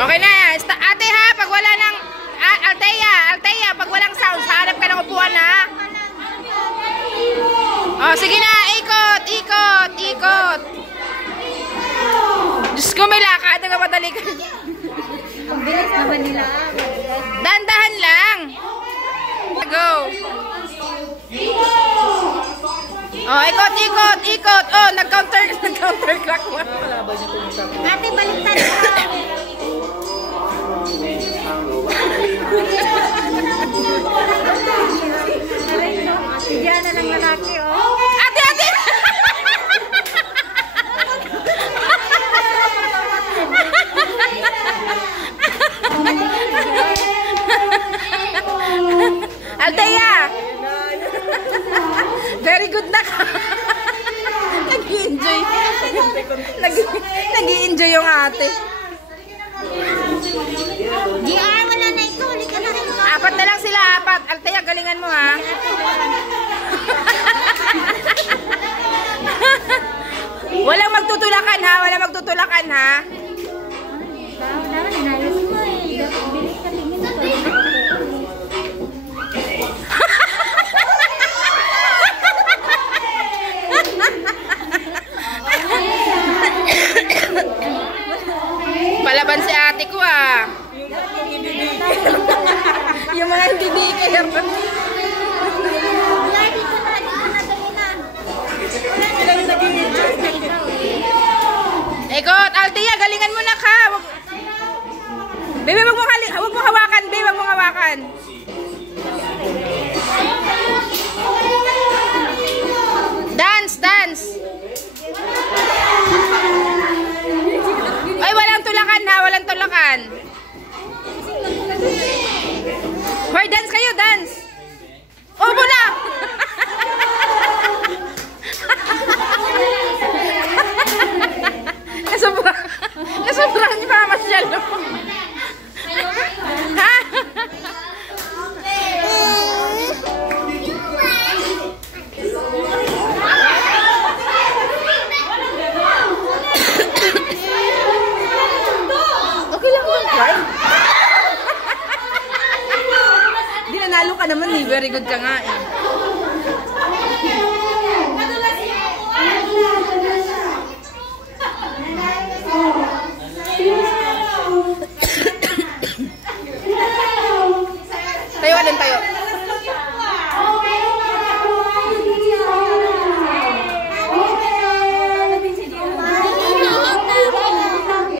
Okay na. Ate ha, pag wala ng... Althea, pag walang sound, hanap ka ng upuan ha. Oh, sige na. Ikot. Diyos ko, may lakad. Nagamadali ka. Ang bilis naman nila. Dahan-dahan lang. Go. Oh, ikot. Oh, nag-counter clock mo. Ate, baliktad mo. Diyan na ng lalaki, oh. Ate! Althea! Very good na ka. Nag-i-enjoy. Nag-i-enjoy yung ate. GR, wala na ito. Huli ka na rin. 4 na lang sila, 4. Althea, galingan mo ha. Walang magtutulakan ha. Dapat inayos mo eh. Bilis ka tingin ito. Palaban si ate ko ah. Yung mga hindi dikir. Ikot, Althea, galingan mo na ka. Baby, wag mo hawakan, baby, wag mo hawakan. Dance. Ay, walang tulakan ha, walang tulakan. Hoy, dance kayo, dance. Oh, mula. Nasobrahan niyo pa masyal, no? Ha? Okay lang yung cry. Di nanalo ka naman eh. Very good ka nga eh.